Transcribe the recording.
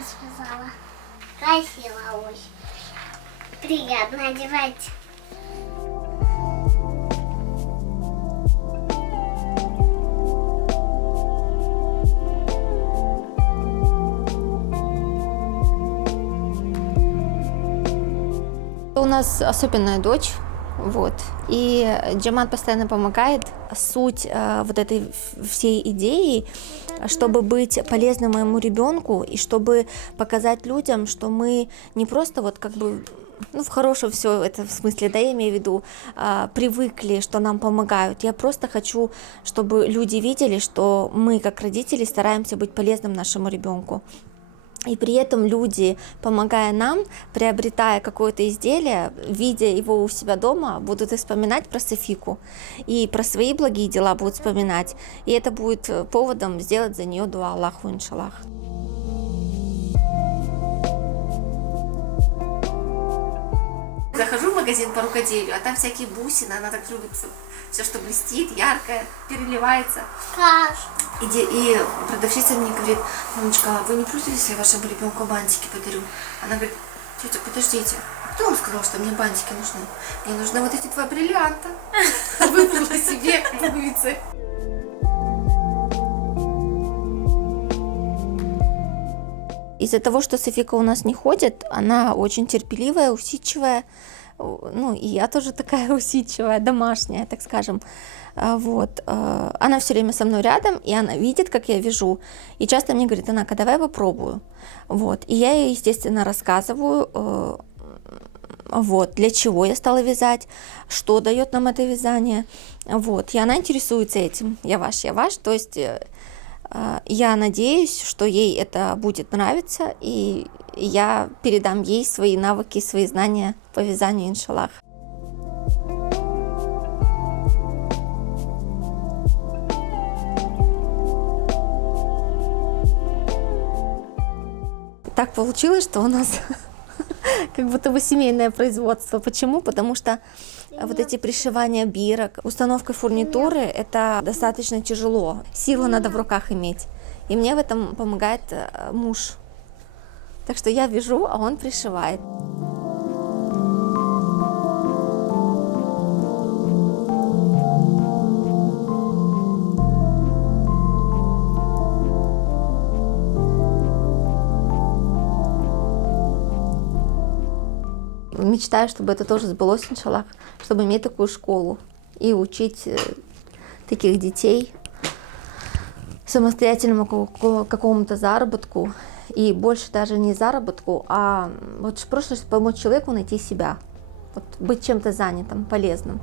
связала. Красиво очень. Приятно одевать. У нас особенная дочь, вот, и Джамат постоянно помогает. Суть вот этой всей идеи, чтобы быть полезным моему ребенку и чтобы показать людям, что мы не просто вот как бы, ну, в хорошем все это в смысле, да, я имею в виду, привыкли, что нам помогают. Я просто хочу, чтобы люди видели, что мы, как родители, стараемся быть полезным нашему ребенку. И при этом люди, помогая нам, приобретая какое-то изделие, видя его у себя дома, будут вспоминать про Софику и про свои благие дела будут вспоминать. И это будет поводом сделать за нее дуа Аллаху, иншаллах. Захожу в магазин по рукоделию, а там всякие бусины, она так любит все, что блестит, яркое, переливается. И продавщица мне говорит: мамочка, вы не против, если я вашему ребенку бантики подарю? Она говорит: тетя, подождите, а кто вам сказал, что мне бантики нужны? Мне нужны вот эти два бриллианта. Выбрала себе пуговицы. Из-за того, что Софика у нас не ходит, она очень терпеливая, усидчивая. Ну, и я тоже такая усидчивая, домашняя, так скажем. Вот. Она все время со мной рядом, и она видит, как я вяжу. И часто мне говорит: Анака, давай я попробую. Вот. И я ей, естественно, рассказываю, вот, для чего я стала вязать, что дает нам это вязание. Вот. И она интересуется этим. Я ваш. То есть я надеюсь, что ей это будет нравиться, и я передам ей свои навыки, свои знания по вязанию, иншаллах. Так получилось, что у нас как будто бы семейное производство. Почему? Потому что вот эти пришивания бирок, установка фурнитуры, это достаточно тяжело. Силу надо в руках иметь. И мне в этом помогает муж. Так что я вяжу, а он пришивает. Мечтаю, чтобы это тоже сбылось, иншаллах, чтобы иметь такую школу и учить таких детей самостоятельному какому-то заработку, и больше даже не заработку, а вот просто помочь человеку найти себя, вот, быть чем-то занятым, полезным.